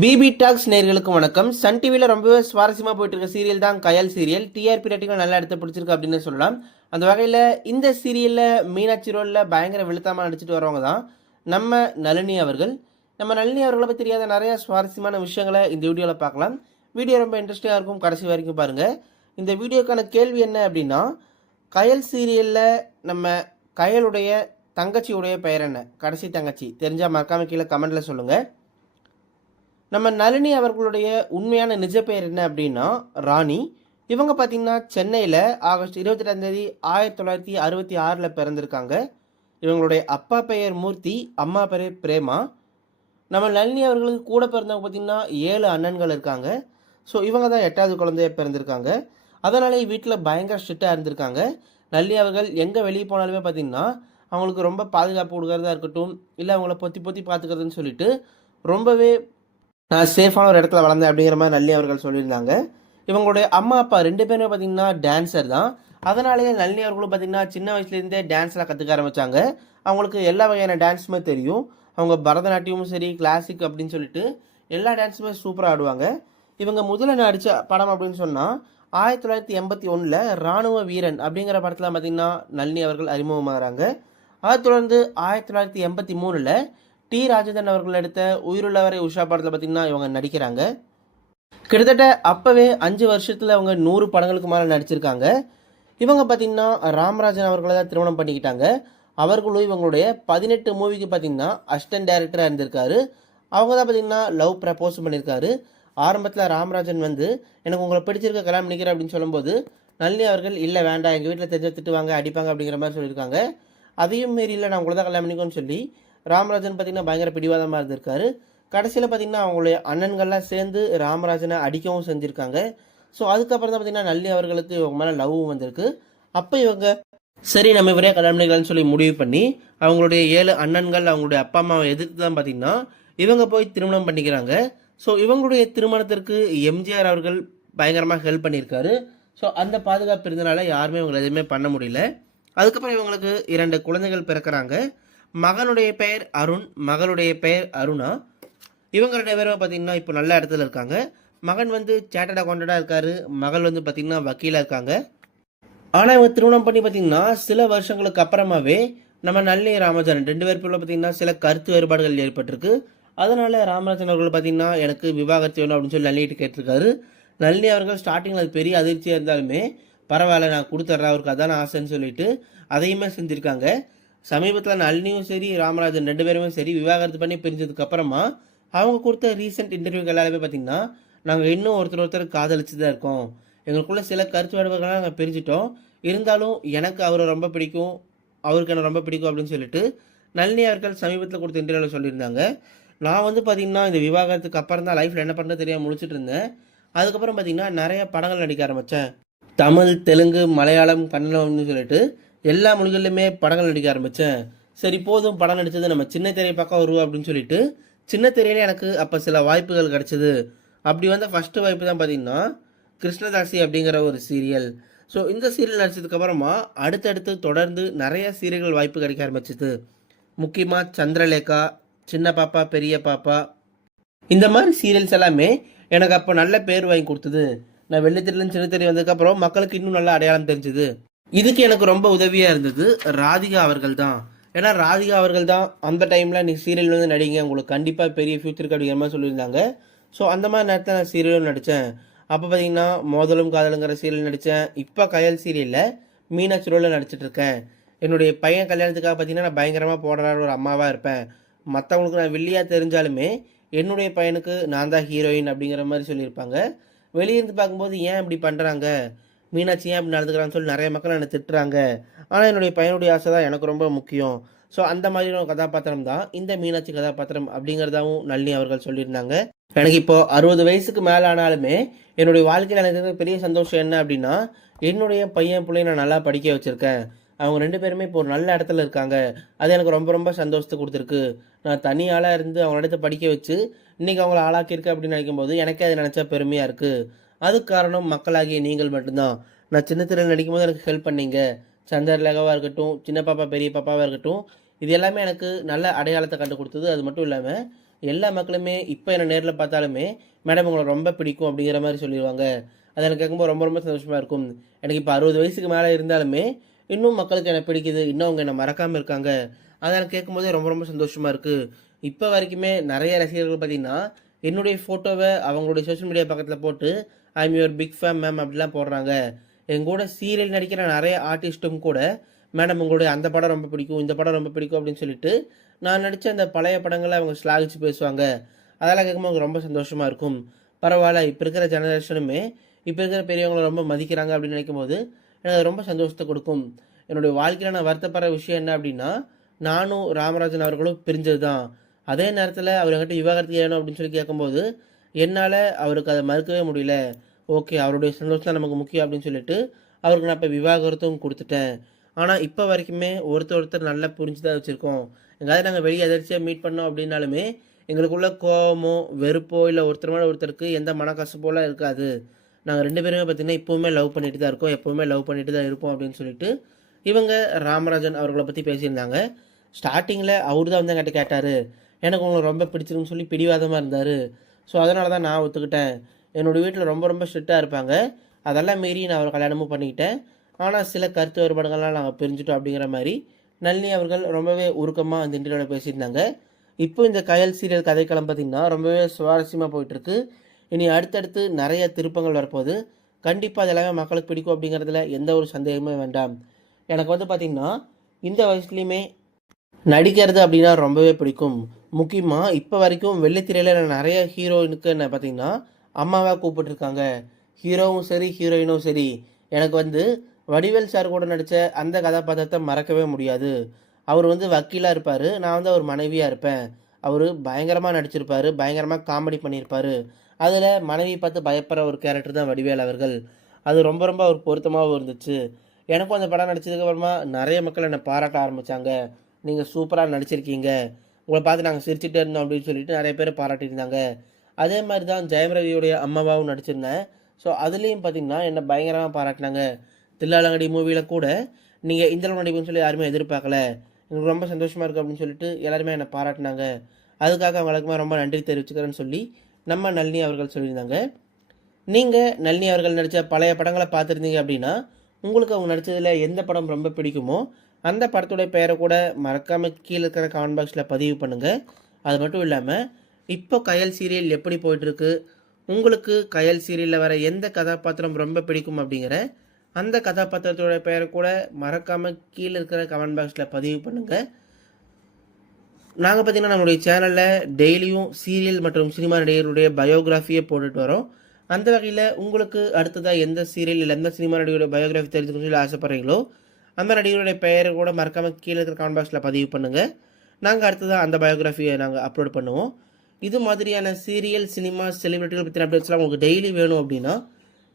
BP tax நேர்களுக்கு வணக்கம். Sun டிவியில் ரொம்பவே சுவாரஸ்யமாக போயிட்டு இருக்க சீரியல் தான் கயல் சீரியல். டிஆர்பி ரேட்டிங்கும் நல்லா இடத்த பிடிச்சிருக்கு அப்படின்னு சொல்லலாம். அந்த வகையில் இந்த சீரியலில் மீனாட்சி ரோலில் பயங்கர வெளுத்தாமல் நடிச்சிட்டு வரவங்க தான் நம்ம நளினி அவர்கள். நம்ம நளினி அவர்களை பற்றி தெரியாத நிறைய சுவாரஸ்யமான விஷயங்களை இந்த வீடியோவில் பார்க்கலாம். வீடியோ ரொம்ப இன்ட்ரெஸ்டிங்காக இருக்கும், கடைசி வரைக்கும் பாருங்கள். இந்த வீடியோக்கான கேள்வி என்ன அப்படின்னா, கயல் சீரியலில் நம்ம கயலுடைய தங்கச்சியுடைய பெயர் என்ன? கடைசி தங்கச்சி தெரிஞ்சால் மறக்காமல் கீழே கமெண்ட்டில் சொல்லுங்கள். நம்ம நளினி அவர்களுடைய உண்மையான நிஜ பெயர் என்ன அப்படின்னா ராணி. இவங்க பார்த்திங்கன்னா சென்னையில் ஆகஸ்ட் 28 1966 பிறந்திருக்காங்க. இவங்களுடைய அப்பா பெயர் மூர்த்தி, அம்மா பெயர் பிரேமா. நம்ம நளினி அவர்களுக்கு கூட பிறந்தவங்க பார்த்திங்கன்னா 7 அண்ணன்கள் இருக்காங்க. ஸோ இவங்க தான் 8வது குழந்தைய பிறந்திருக்காங்க. அதனாலே வீட்டில் பயங்கர ஸ்ட்ரிக்டாக இருந்திருக்காங்க. நளினி அவர்கள் எங்கே வெளியே போனாலுமே பார்த்திங்கன்னா அவங்களுக்கு ரொம்ப பாதுகாப்பு கொடுக்கறதா இருக்கட்டும், இல்லை அவங்கள பொத்தி பொத்தி பார்த்துக்கிறதுன்னு சொல்லிட்டு ரொம்பவே நான் சேஃபான ஒரு இடத்துல வளர்ந்தேன் அப்படிங்கிற மாதிரி நளினி அவர்கள் சொல்லியிருந்தாங்க. இவங்களுடைய அம்மா அப்பா 2 பேருமே பார்த்திங்கன்னா டான்ஸர் தான். அதனாலேயே நளினி அவர்களும் பார்த்திங்கன்னா சின்ன வயசுலேருந்தே டான்ஸ்லாம் கற்றுக்க ஆரம்பித்தாங்க. அவங்களுக்கு எல்லா வகையான டான்ஸுமே தெரியும். அவங்க பரதநாட்டியமும் சரி, கிளாசிக் அப்படின்னு சொல்லிட்டு எல்லா டான்ஸுமே சூப்பராக ஆடுவாங்க. இவங்க முதல்ல நடித்த படம் அப்படின்னு சொன்னால் 1981 இராணுவ வீரன் அப்படிங்கிற படத்தில் பார்த்திங்கன்னா நளினி அவர்கள் அறிமுகமாகறாங்க. அதை தொடர்ந்து 1983 டி ராஜேந்திரன் அவர்கள் எடுத்த உயிருள்ளவரை உஷா படத்தில் பார்த்திங்கன்னா இவங்க நடிக்கிறாங்க. கிட்டத்தட்ட அப்போவே 5 வருஷத்தில் அவங்க 100 படங்களுக்கு மேலே நடிச்சிருக்காங்க. இவங்க பார்த்திங்கன்னா ராமராஜன் அவர்களை தான் திருமணம் பண்ணிக்கிட்டாங்க. அவர்களும் இவங்களுடைய 18 மூவிக்கு பார்த்திங்கன்னா அசிஸ்டன்ட் டைரக்டராக இருந்திருக்காரு. அவங்க தான் பார்த்திங்கன்னா லவ் ப்ரப்போஸ் பண்ணியிருக்காரு. ஆரம்பத்தில் ராமராஜன் வந்து எனக்கு உங்களை பிடிச்சிருக்க கல்யாணம் பண்ணிக்கிறேன் அப்படின்னு சொல்லும்போது நளினி அவர்கள் இல்லை வேண்டாம், எங்கள் வீட்டில் தெரிஞ்ச திட்டுவாங்க, அடிப்பாங்க அப்படிங்கிற மாதிரி சொல்லியிருக்காங்க. அதையும் மீறி இல்லை, நான் உங்களை தான் கல்யாணம் பண்ணிக்கோன்னு சொல்லி ராமராஜன் பார்த்திங்கன்னா பயங்கர பிடிவாதமாக இருந்திருக்காரு. கடைசியில் பார்த்திங்கன்னா அவங்களுடைய அண்ணன்கள்லாம் சேர்ந்து ராமராஜனை அடிக்கவும் செஞ்சுருக்காங்க. ஸோ அதுக்கப்புறம் தான் பார்த்திங்கன்னா நளினி அவர்களுக்கு இவங்க மேலே லவ்வும் வந்திருக்கு. அப்போ இவங்க சரி நம்ம இவரே கல்யாணம் பண்ணிக்கலாம்னு சொல்லி முடிவு பண்ணி அவங்களுடைய 7 அண்ணன்கள் அவங்களுடைய அப்பா அம்மாவை எதிர்த்து தான் பார்த்திங்கன்னா இவங்க போய் திருமணம் பண்ணிக்கிறாங்க. ஸோ இவங்களுடைய திருமணத்திற்கு எம்ஜிஆர் அவர்கள் பயங்கரமாக ஹெல்ப் பண்ணியிருக்காரு. ஸோ அந்த பாதுகாப்பு இருந்தனால யாருமே இவங்களை எதுவுமே பண்ண முடியல. அதுக்கப்புறம் இவங்களுக்கு 2 குழந்தைகள் பிறக்கிறாங்க. மகனுடைய பெயர் அருண், மகளுடைய பெயர் அருணா. இவங்க 2 பேரும் பார்த்திங்கன்னா இப்போ நல்ல இடத்துல இருக்காங்க. மகன் வந்து சேட்டட் அக்கௌண்டடாக இருக்கார், மகள் வந்து பார்த்திங்கன்னா வக்கீலாக இருக்காங்க. ஆனால் இவங்க திருமணம் பண்ணி பார்த்திங்கன்னா சில வருஷங்களுக்கு அப்புறமாவே நம்ம நளினி ராமராஜன் 2 பேருக்குள்ள பார்த்திங்கன்னா சில கருத்து வேறுபாடுகள் ஏற்பட்டிருக்கு. அதனால் ராமராஜன் அவர்கள் பார்த்திங்கன்னா எனக்கு விவாகரத்து வேணும் அப்படின்னு சொல்லி நளினிட்டு கேட்டிருக்காரு. நளினி அவர்கள் ஸ்டார்டிங்கில் அது பெரிய அதிர்ச்சியாக இருந்தாலுமே பரவாயில்ல நான் கொடுத்துட்றேன், அவருக்கு அதான ஆசைன்னு சொல்லிட்டு அதையுமே செஞ்சுருக்காங்க. சமீபத்தில் நளினியும் சரி ராமராஜன் 2 பேருமே சரி விவாகரத்து பண்ணி பிரிஞ்சதுக்கு அப்புறமா அவங்க கொடுத்த ரீசெண்ட் இன்டர்வியூக்கு எல்லாருமே பார்த்திங்கன்னா நாங்கள் இன்னும் ஒருத்தர் காதலிச்சு தான் இருக்கோம், எங்களுக்குள்ள சில கருத்து வேறுபாடுகள்லாம் நாங்கள் பிரிஞ்சிட்டோம், இருந்தாலும் எனக்கு அவரை ரொம்ப பிடிக்கும், அவருக்கு என்ன ரொம்ப பிடிக்கும் அப்படின்னு சொல்லிட்டு நளினி அவர்கள் சமீபத்தில் கொடுத்த இன்டர்வியூவில் சொல்லியிருந்தாங்க. நான் வந்து பார்த்திங்கன்னா இந்த விவாகரத்துக்கு அப்புறம் தான் லைஃப்பில் என்ன பண்ணுறது தெரியாமல் முடிச்சுட்டு இருந்தேன். அதுக்கப்புறம் பார்த்திங்கன்னா நிறைய படங்கள் நடிக்க ஆரம்பித்தேன். தமிழ், தெலுங்கு, மலையாளம், கன்னடம்னு சொல்லிட்டு எல்லா மொழிகளிலுமே படங்கள் நடிக்க ஆரம்பித்தேன். சரி போதும் படம் நடித்தது, நம்ம சின்ன திரை பக்கம் வருவோம் அப்படின்னு சொல்லிட்டு சின்ன திரையில எனக்கு அப்போ சில வாய்ப்புகள் கிடச்சிது. அப்படி வந்த ஃபஸ்ட்டு வாய்ப்பு தான் பார்த்திங்கன்னா கிருஷ்ணதாசி அப்படிங்கிற ஒரு சீரியல். ஸோ இந்த சீரியல் நடிச்சதுக்கப்புறமா அடுத்தடுத்து தொடர்ந்து நிறைய சீரியல்கள் வாய்ப்பு கிடைக்க ஆரம்பிச்சிது. முக்கியமாக சந்திரலேகா, சின்ன பாப்பா, பெரிய பாப்பா, இந்த மாதிரி சீரியல்ஸ் எல்லாமே எனக்கு அப்போ நல்ல பேர் வாங்கி கொடுத்தது. நான் வெள்ளித்திரையிலும் சின்ன திரை வந்ததுக்கப்புறம் மக்களுக்கு இன்னும் நல்ல அடையாளம் தெரிஞ்சுது. இதுக்கு எனக்கு ரொம்ப உதவியாக இருந்தது ராதிகா அவர்கள் தான். ஏன்னா ராதிகா அவர்கள் தான் அந்த டைமில் நீ சீரியல் வந்து நடிங்க, உங்களுக்கு கண்டிப்பாக பெரிய ஃபியூச்சருக்கு அப்படிங்கிற மாதிரி சொல்லியிருந்தாங்க. ஸோ அந்த மாதிரி நேரத்தில் நான் சீரியலும் நடித்தேன். அப்போ பார்த்திங்கன்னா மோதலும் காதலுங்கிற சீரியல் நடித்தேன். இப்போ கயல் சீரியலில் மீனாட்சி ரோலில் நடிச்சிட்ருக்கேன். என்னுடைய பையன் கல்யாணத்துக்காக பார்த்திங்கன்னா நான் பயங்கரமாக போடுற ஒரு அம்மாவாக இருப்பேன். மற்றவங்களுக்கு நான் வில்லியாக தெரிஞ்சாலுமே என்னுடைய பையனுக்கு நான் தான் ஹீரோயின் அப்படிங்கிற மாதிரி சொல்லியிருப்பாங்க. வெளியிருந்து பார்க்கும்போது ஏன் இப்படி பண்ணுறாங்க, மீனாட்சி ஏன் அப்படி நடந்துக்கிறான்னு சொல்லி நிறைய மக்கள் என்னை திட்டுறாங்க. ஆனால் என்னுடைய பையனுடைய ஆசை தான் எனக்கு ரொம்ப முக்கியம். ஸோ அந்த மாதிரியான கதாபாத்திரம் தான் இந்த மீனாட்சி கதாபாத்திரம் அப்படிங்கிறதாவும் நளினி அவர்கள் சொல்லியிருந்தாங்க. எனக்கு இப்போது 60 வயசுக்கு மேலே ஆனாலுமே என்னுடைய வாழ்க்கையில் எனக்கு இருக்கிற பெரிய சந்தோஷம் என்ன அப்படின்னா என்னுடைய பையன் பிள்ளைய நான் நல்லா படிக்க வச்சுருக்கேன். அவங்க 2 பேருமே இப்போ ஒரு நல்ல இடத்துல இருக்காங்க. அது எனக்கு ரொம்ப ரொம்ப சந்தோஷத்தை கொடுத்துருக்கு. நான் தனி ஆளாக இருந்து அவங்க இடத்த படிக்க வச்சு இன்றைக்கி அவங்கள ஆளாக்கியிருக்கேன் அப்படின்னு நினைக்கும்போது எனக்கே அது நினச்சா பெருமையாக இருக்குது. அதுக்கு காரணம் மக்களாகிய நீங்கள் மட்டும்தான். நான் சின்ன திரையில் நடிக்கும்போது எனக்கு ஹெல்ப் பண்ணீங்க. சந்திரலேகாவாக இருக்கட்டும், சின்ன பாப்பா, பெரிய பாப்பாவாக இருக்கட்டும், இது எல்லாமே எனக்கு நல்ல அடையாளத்தை கண்டு கொடுத்தது. அது மட்டும் இல்லாமல் எல்லா மக்களுமே இப்போ என்ன நேரில் பார்த்தாலுமே மேடம் உங்களை ரொம்ப பிடிக்கும் அப்படிங்கிற மாதிரி சொல்லிடுவாங்க. அது எனக்கு கேட்கும்போது ரொம்ப ரொம்ப சந்தோஷமாக இருக்கும். எனக்கு இப்போ 60 வயசுக்கு மேலே இருந்தாலுமே இன்னும் மக்களுக்கு என்ன பிடிக்குது, இன்னும் அவங்க என்ன மறக்காமல் இருக்காங்க. அதை எனக்கு கேட்கும்போதே ரொம்ப ரொம்ப சந்தோஷமாக இருக்குது. இப்போ வரைக்குமே நிறைய ரசிகர்கள் பார்த்தீங்கன்னா என்னுடைய ஃபோட்டோவை அவங்களுடைய சோஷியல் மீடியா பக்கத்தில் போட்டு I am your big fan ma'am அப்படிலாம் போடுறாங்க. என் கூட சீரியல் நடிக்கிற நிறைய ஆர்டிஸ்ட்டும் கூட மேடம் உங்களுடைய அந்த படம் ரொம்ப பிடிக்கும், இந்த படம் ரொம்ப பிடிக்கும் அப்படின்னு சொல்லிட்டு நான் நடித்த அந்த பழைய படங்களை அவங்க ஸ்லாகிச்சு பேசுவாங்க. அதெல்லாம் கேட்கும்போது எனக்கு ரொம்ப சந்தோஷமாக இருக்கும். பரவாயில்ல, இப்போ இருக்கிற ஜெனரேஷனுமே இப்போ இருக்கிற பெரியவங்களை ரொம்ப மதிக்கிறாங்க அப்படின்னு நினைக்கும்போது எனக்கு ரொம்ப சந்தோஷத்தை கொடுக்கும். என்னுடைய வாழ்க்கையில் நான் வருத்தப்படுற விஷயம் என்ன அப்படின்னா, நானும் ராமராஜன் அவர்களும் பிரிஞ்சது தான். அதே நேரத்தில் அவர் என்கிட்ட விவாகரத்து வேணும் அப்படின்னு சொல்லி கேட்கும்போது என்னால் அவருக்கு அதை மறுக்கவே முடியல. ஓகே, அவருடைய சந்தோஷம் தான் நமக்கு முக்கியம் அப்படின்னு சொல்லிட்டு அவருக்கு நான் இப்போ விவாகரத்தும் கொடுத்துட்டேன். ஆனால் இப்போ வரைக்குமே ஒருத்தர் நல்லா புரிஞ்சு தான் வச்சுருக்கோம். எங்கேயாவது நாங்கள் வெளியே எதிர்ச்சியாக மீட் பண்ணோம் அப்படின்னாலுமே எங்களுக்குள்ள கோவமோ வெறுப்போ இல்லை ஒருத்தர் மேலே ஒருத்தருக்கு எந்த மனக்கசப்போலாம் இருக்காது. நாங்கள் 2 பேருமே பார்த்திங்கன்னா இப்போவுமே லவ் பண்ணிட்டு தான் இருக்கோம், எப்போவுமே லவ் பண்ணிட்டு தான் இருப்போம் அப்படின்னு சொல்லிட்டு இவங்க ராமராஜன் அவர்களை பற்றி பேசியிருந்தாங்க. ஸ்டார்டிங்கில் அவர் தான் வந்து என்கிட்ட கேட்டார், எனக்கு உங்களை ரொம்ப பிடிச்சிருக்குன்னு சொல்லி பிடிவாதமாக இருந்தார். ஸோ அதனால தான் நான் ஒத்துக்கிட்டேன். என்னோடய வீட்டில் ரொம்ப ரொம்ப ஸ்ட்ரிக்டாக இருப்பாங்க, அதெல்லாம் மீறி நான் ஒரு கல்யாணமும் பண்ணிக்கிட்டேன். ஆனால் சில கருத்து வேறுபாடுகள்லாம் நாங்கள் பிரிஞ்சுட்டோம் அப்படிங்கிற மாதிரி நளினி அவர்கள் ரொம்பவே உருக்கமாக அந்த இன்டர்வியூவில் பேசியிருந்தாங்க. இப்போ இந்த கயல் சீரியல் கதைக்களம் பார்த்திங்கன்னா ரொம்பவே சுவாரஸ்யமாக போயிட்டுருக்கு. இனி அடுத்தடுத்து நிறைய திருப்பங்கள் வரப்போகுது. கண்டிப்பாக அது எல்லாமே மக்களுக்கு பிடிக்கும் அப்படிங்கிறதுல எந்த ஒரு சந்தேகமே வேண்டாம். எனக்கு வந்து பார்த்திங்கன்னா இந்த வயசுலேயுமே நடிக்கிறது அப்படின்னா ரொம்பவே பிடிக்கும். முக்கியமாக இப்போ வரைக்கும் வெள்ளித்திரையில் நான் நிறைய ஹீரோயினுக்கு என்ன பார்த்திங்கன்னா அம்மாவாக கூப்பிட்டுருக்காங்க. ஹீரோவும் சரி ஹீரோயினும் சரி. எனக்கு வந்து வடிவேல் சார் கூட நடித்த அந்த கதாபாத்திரத்தை மறக்கவே முடியாது. அவர் வந்து வக்கீலாக இருப்பார், நான் வந்து அவர் மனைவியாக இருப்பேன். அவர் பயங்கரமாக நடிச்சிருப்பார், பயங்கரமாக காமெடி பண்ணியிருப்பார். அதில் மனைவி பார்த்து பயப்படுற ஒரு கேரக்டர் தான் வடிவேல் அவர்கள். அது ரொம்ப ரொம்ப அவர் பொருத்தமாகவும் இருந்துச்சு. எனக்கும் அந்த படம் நடித்ததுக்கப்புறமா நிறைய மக்கள் என்னை பாராட்ட ஆரம்பித்தாங்க. நீங்கள் சூப்பராக நடிச்சிருக்கீங்க, உங்களை பார்த்து நாங்கள் சிரிச்சுட்டே இருந்தோம் அப்படின்னு சொல்லிட்டு நிறைய பேர் பாராட்டியிருந்தாங்க. அதே மாதிரி தான் ஜெயம் ரவியுடைய அம்மாவாகவும் நடிச்சிருந்தேன். ஸோ அதுலேயும் பார்த்திங்கன்னா என்னை பயங்கரமாக பாராட்டினாங்க. தில்லாலங்கடி மூவியில் கூட நீங்கள் இந்தளவு நடிப்புன்னு சொல்லி யாருமே எதிர்பார்க்கல, எனக்கு ரொம்ப சந்தோஷமாக இருக்குது அப்படின்னு சொல்லிட்டு எல்லாருமே என்னை பாராட்டினாங்க. அதுக்காக அவங்களுக்குமே ரொம்ப நன்றி தெரிவிச்சுக்கிறேன்னு சொல்லி நம்ம நளினி அவர்கள் சொல்லியிருந்தாங்க. நீங்கள் நளினி அவர்கள் நடித்த பழைய படங்களை பார்த்துருந்தீங்க அப்படின்னா உங்களுக்கு அவங்க நடித்ததில் எந்த படம் ரொம்ப பிடிக்குமோ அந்த படத்துடைய பெயரை கூட மறக்காமல் கீழே இருக்கிற கமெண்ட் பாக்ஸில் பதிவு பண்ணுங்கள். அது மட்டும் இல்லாமல் இப்போ கயல் சீரியல் எப்படி போயிட்டுருக்கு, உங்களுக்கு கயல் சீரியலில் வர எந்த கதாபாத்திரம் ரொம்ப பிடிக்கும் அப்படிங்கிற அந்த கதாபாத்திரத்தோட பெயரை கூட மறக்காமல் கீழே இருக்கிற கமெண்ட் பாக்ஸில் பதிவு பண்ணுங்கள். நாங்கள் பார்த்திங்கன்னா நம்மளுடைய சேனலில் டெய்லியும் சீரியல் மற்றும் சினிமா நடிகருடைய பயோகிராஃபியை போட்டுட்டு வரோம். அந்த வகையில் உங்களுக்கு அடுத்ததாக எந்த சீரியல் இல்லை எந்த சினிமா நடிகருடைய பயோகிராஃபி தெரிஞ்சுக்கணும்னு சொல்லி ஆசைப்பட்றீங்களோ அந்த நடிகருடைய பெயரை கூட மறக்காமல் கீழே இருக்கிற கமெண்ட் பாக்ஸில் பதிவு பண்ணுங்கள். நாங்கள் அடுத்ததாக அந்த பயோகிராஃபியை நாங்கள் அப்லோட் பண்ணுவோம். இது மாதிரியான சீரியல், சினிமா, செலிபிரிட்டிகள் பற்றின அப்டேட்ஸ்லாம் உங்களுக்கு டெய்லி வேணும் அப்படின்னா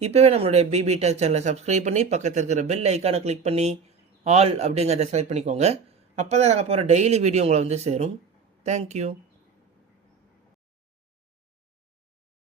இப்போவே நம்மளுடைய பிபி டெக் சேனலை சப்ஸ்கிரைப் பண்ணி பக்கத்தில் இருக்கிற பெல் ஐக்கானை கிளிக் பண்ணி ஆல் அப்படிங்கிறத செலக்ட் பண்ணிக்கோங்க. அப்போ தான் நாங்கள் போகிற டெய்லி வீடியோ உங்களை வந்து சேரும். தேங்க்யூ.